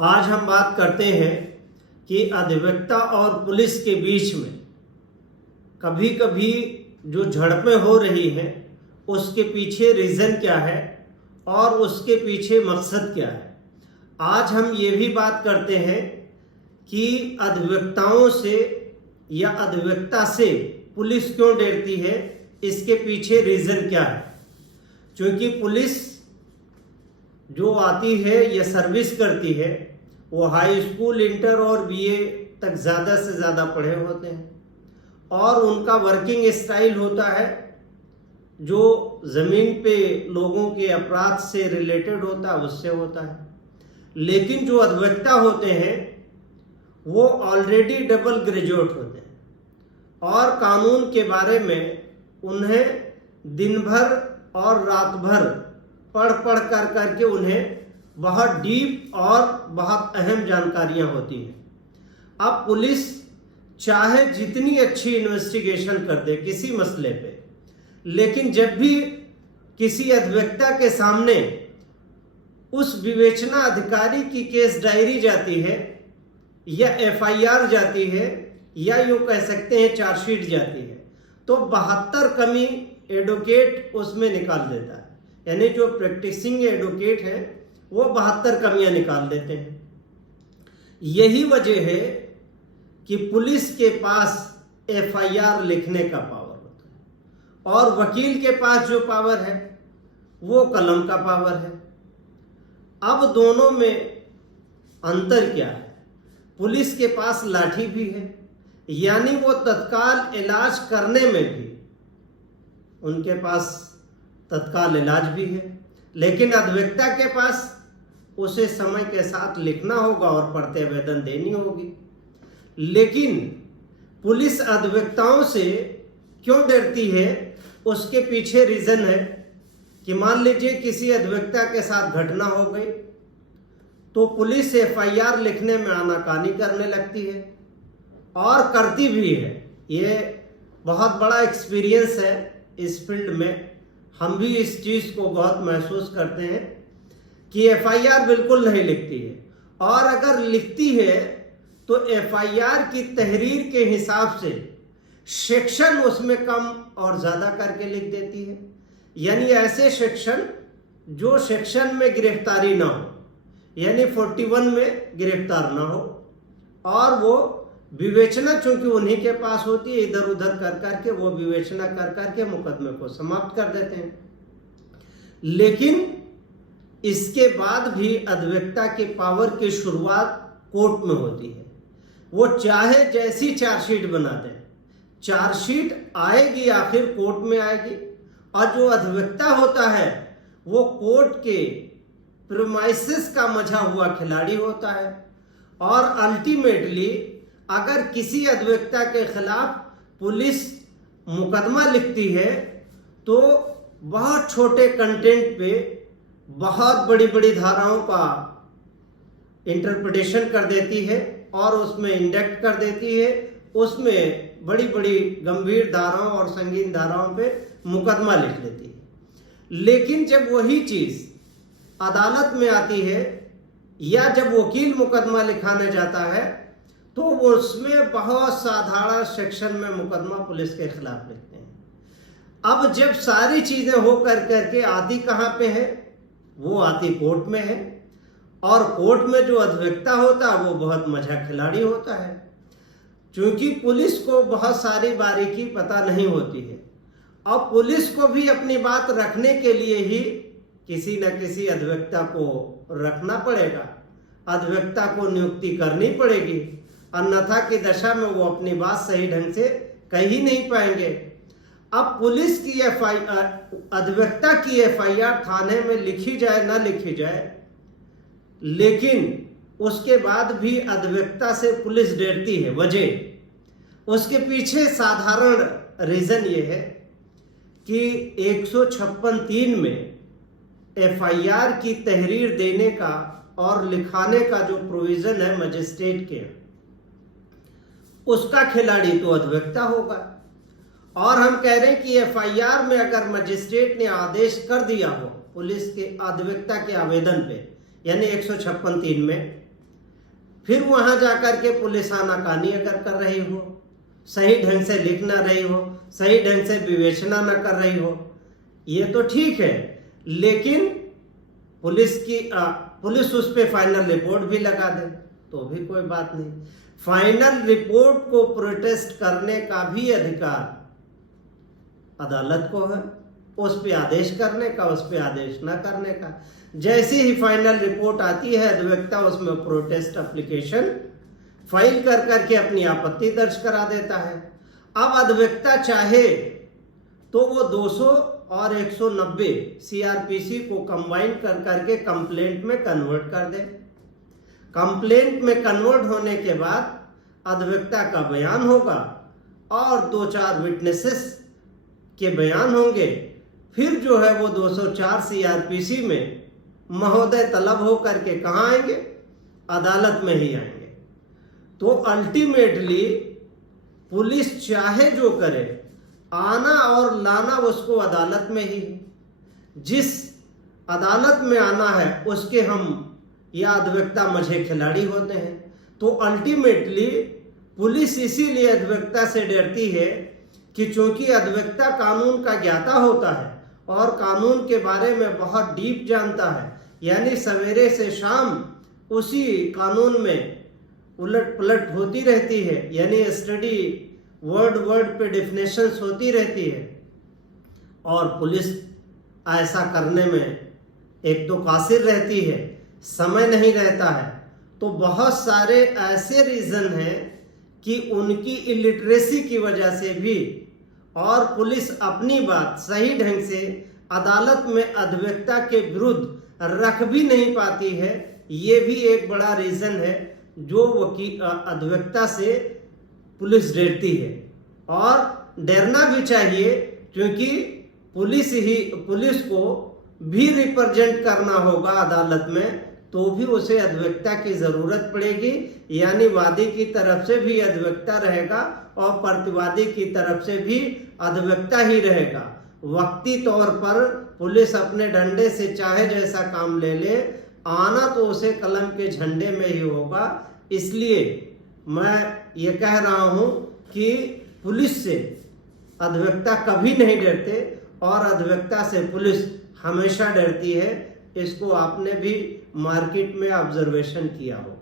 आज हम बात करते हैं कि अधिवक्ता और पुलिस के बीच में कभी कभी जो झड़पें हो रही हैं उसके पीछे रीज़न क्या है और उसके पीछे मकसद क्या है। आज हम ये भी बात करते हैं कि अधिवक्ताओं से या अधिवक्ता से पुलिस क्यों डरती है, इसके पीछे रीज़न क्या है। क्योंकि पुलिस जो आती है या सर्विस करती है वो हाई स्कूल, इंटर और बीए तक ज़्यादा से ज़्यादा पढ़े होते हैं और उनका वर्किंग स्टाइल होता है जो ज़मीन पे लोगों के अपराध से रिलेटेड होता है, उससे होता है। लेकिन जो अधिवक्ता होते हैं वो ऑलरेडी डबल ग्रेजुएट होते हैं और कानून के बारे में उन्हें दिन भर और रात भर पढ़ करके उन्हें बहुत डीप और बहुत अहम जानकारियां होती हैं। अब पुलिस चाहे जितनी अच्छी इन्वेस्टिगेशन कर दे किसी मसले पे, लेकिन जब भी किसी अधिवक्ता के सामने उस विवेचना अधिकारी की केस डायरी जाती है या एफआईआर जाती है या यूँ कह सकते हैं चार्जशीट जाती है, तो 72 कमी एडवोकेट उसमें निकाल देता है। यानी जो प्रैक्टिसिंग एडवोकेट है वो 72 कमियां निकाल देते हैं। यही वजह है कि पुलिस के पास एफआईआर लिखने का पावर होता है और वकील के पास जो पावर है वो कलम का पावर है। अब दोनों में अंतर क्या है? पुलिस के पास लाठी भी है, यानी वो तत्काल इलाज करने में भी उनके पास तत्काल इलाज भी है, लेकिन अधिवक्ता के पास उसे समय के साथ लिखना होगा और प्रति आवेदन देनी होगी। लेकिन पुलिस अधिवक्ताओं से क्यों डरती है, उसके पीछे रीज़न है कि मान लीजिए किसी अधिवक्ता के साथ घटना हो गई तो पुलिस एफआईआर लिखने में आनाकानी करने लगती है और करती भी है। ये बहुत बड़ा एक्सपीरियंस है इस फील्ड में, हम भी इस चीज़ को बहुत महसूस करते हैं कि एफआईआर बिल्कुल नहीं लिखती है और अगर लिखती है तो एफआईआर की तहरीर के हिसाब से सेक्शन उसमें कम और ज़्यादा करके लिख देती है। यानी ऐसे सेक्शन जो सेक्शन में गिरफ्तारी ना हो, यानी 41 में गिरफ्तार ना हो, और वो विवेचना चूंकि उन्हीं के पास होती है, इधर उधर कर करके वो विवेचना कर करके मुकदमे को समाप्त कर देते हैं। लेकिन इसके बाद भी अधिवक्ता के पावर की शुरुआत कोर्ट में होती है। वो चाहे जैसी चार्जशीट बना दें, चार्जशीट आएगी आखिर कोर्ट में आएगी, और जो अधिवक्ता होता है वो कोर्ट के प्रीमाइसेस का मझा हुआ खिलाड़ी होता है। और अल्टीमेटली अगर किसी अधिवक्ता के खिलाफ पुलिस मुकदमा लिखती है तो बहुत छोटे कंटेंट पे बहुत बड़ी बड़ी धाराओं का इंटरप्रिटेशन कर देती है और उसमें इंडेक्ट कर देती है, उसमें बड़ी बड़ी गंभीर धाराओं और संगीन धाराओं पे मुकदमा लिख लेती है। लेकिन जब वही चीज़ अदालत में आती है या जब वकील मुकदमा लिखाने जाता है तो उसमें बहुत साधारण सेक्शन में मुकदमा पुलिस के खिलाफ लिखते हैं। अब जब सारी चीज़ें हो करके आती कहाँ पे है? वो आती कोर्ट में है, और कोर्ट में जो अधिवक्ता होता है वो बहुत मझा खिलाड़ी होता है। क्योंकि पुलिस को बहुत सारी बारीकी पता नहीं होती है और पुलिस को भी अपनी बात रखने के लिए ही किसी न किसी अधिवक्ता को रखना पड़ेगा, अधिवक्ता को नियुक्ति करनी पड़ेगी, अन्यथा की दशा में वो अपनी बात सही ढंग से कह ही नहीं पाएंगे। अब पुलिस की एफआईआर, अधिवक्ता की एफआईआर थाने में लिखी जाए ना लिखी जाए, लेकिन उसके बाद भी अधिवक्ता से पुलिस डरती है। वजह उसके पीछे साधारण रीज़न ये है कि 156(3) में एफआईआर की तहरीर देने का और लिखाने का जो प्रोविज़न है मजिस्ट्रेट के, उसका खिलाड़ी तो अधिवक्ता होगा। और हम कह रहे हैं कि एफआईआर में अगर मजिस्ट्रेट ने आदेश कर दिया हो पुलिस के अधिवक्ता के आवेदन पे, यानी 156(3) में फिर वहां जाकर के पुलिस आनाकानी अगर कर रही हो, सही ढंग से लिख ना रही हो, सही ढंग से विवेचना न कर रही हो, ये तो ठीक है, लेकिन पुलिस उस पे फाइनल रिपोर्ट भी लगा दे तो भी कोई बात नहीं। फाइनल रिपोर्ट को प्रोटेस्ट करने का भी अधिकार अदालत को है, उस पे आदेश करने का, उस पे आदेश न करने का। जैसे ही फाइनल रिपोर्ट आती है, अधिवक्ता उसमें प्रोटेस्ट एप्लीकेशन फाइल कर करके अपनी आपत्ति दर्ज करा देता है। अब अधिवक्ता चाहे तो वो 200 और 190 सीआरपीसी को कंबाइन कर करके कंप्लेंट में कन्वर्ट कर दे। कंप्लेंट में कन्वर्ट होने के बाद अधिवक्ता का बयान होगा और 2-4 विटनेसेस के बयान होंगे। फिर जो है वो 204 सीआरपीसी में महोदय तलब हो करके कहाँ आएंगे? अदालत में ही आएंगे। तो अल्टीमेटली पुलिस चाहे जो करे, आना और लाना उसको अदालत में ही। जिस अदालत में आना है उसके हम या अधिवक्ता मझे खिलाड़ी होते हैं। तो अल्टीमेटली पुलिस इसीलिए अधिवक्ता से डरती है कि चूंकि अधिवक्ता कानून का ज्ञाता होता है और कानून के बारे में बहुत डीप जानता है, यानी सवेरे से शाम उसी कानून में उलट पलट होती रहती है, यानी स्टडी वर्ड पे डेफिनेशंस होती रहती है, और पुलिस ऐसा करने में एक तो कासिर रहती है, समय नहीं रहता है। तो बहुत सारे ऐसे रीज़न हैं कि उनकी इलिटरेसी की वजह से भी और पुलिस अपनी बात सही ढंग से अदालत में अधिवक्ता के विरुद्ध रख भी नहीं पाती है। ये भी एक बड़ा रीज़न है जो अधिवक्ता से पुलिस डरती है, और डरना भी चाहिए, क्योंकि पुलिस को भी रिप्रेजेंट करना होगा अदालत में, तो भी उसे अधिवक्ता की ज़रूरत पड़ेगी। यानी वादी की तरफ से भी अधिवक्ता रहेगा और प्रतिवादी की तरफ से भी अधिवक्ता ही रहेगा। वक्ती तौर पर पुलिस अपने डंडे से चाहे जैसा काम ले ले, आना तो उसे कलम के झंडे में ही होगा। इसलिए मैं ये कह रहा हूँ कि पुलिस से अधिवक्ता कभी नहीं डरते और अधिवक्ता से पुलिस हमेशा डरती है। इसको आपने भी मार्केट में ऑब्जर्वेशन किया होगा।